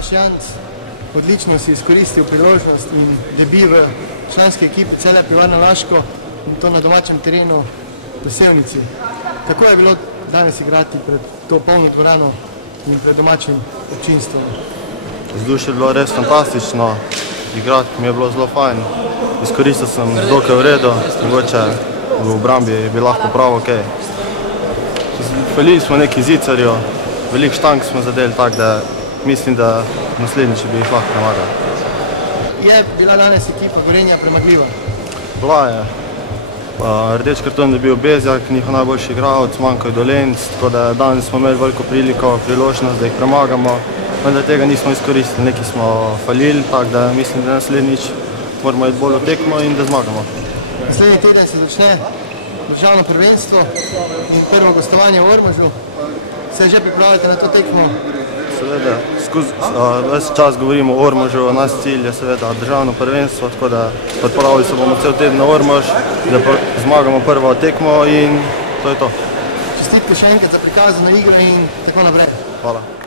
Blaž Janc, odlično si izkoristil priložnost in debi v članski ekipi Celja Pivovarna Laško in to na domačem terenu v Sevnici. Kako je bilo danes igrati pred to polno dvorano in pred domačim občinstvom? Vzdušje je bilo res fantastično, igrati mi je bilo zelo fajn. Izkoristil sem dokaj v redu, mogoče v obrambi bi lahko prav ok. Felili smo neki zicarjo, veliko štank smo zadeli, tako da mislim, da naslednjič bi jih lahko premagali. Je bila danes ekipa Gorenja premagljiva? Bila je. Rdeč karton je bil Bezjak, njihov najboljši igralec, manjko je Dolenc, tako da danes smo imeli veliko priložnost, da jih premagamo, vendar tega nismo izkoristili, neki smo falili, tako da mislim, da naslednjič moramo iti bolj v tekmo in da zmagamo. Naslednji teden se začne državno prvenstvo in prvo gostovanje v Ormožu. Se že pripravljate na to tekmo? Seveda, ves čas govorimo o Ormožu, naš cilj je seveda državno prvenstvo, tako da odpravili se bomo cel teden na Ormož, da zmagamo prvo tekmo in to je to. Čestitke še enkrat za prikazano igro in tako naprej. Hvala.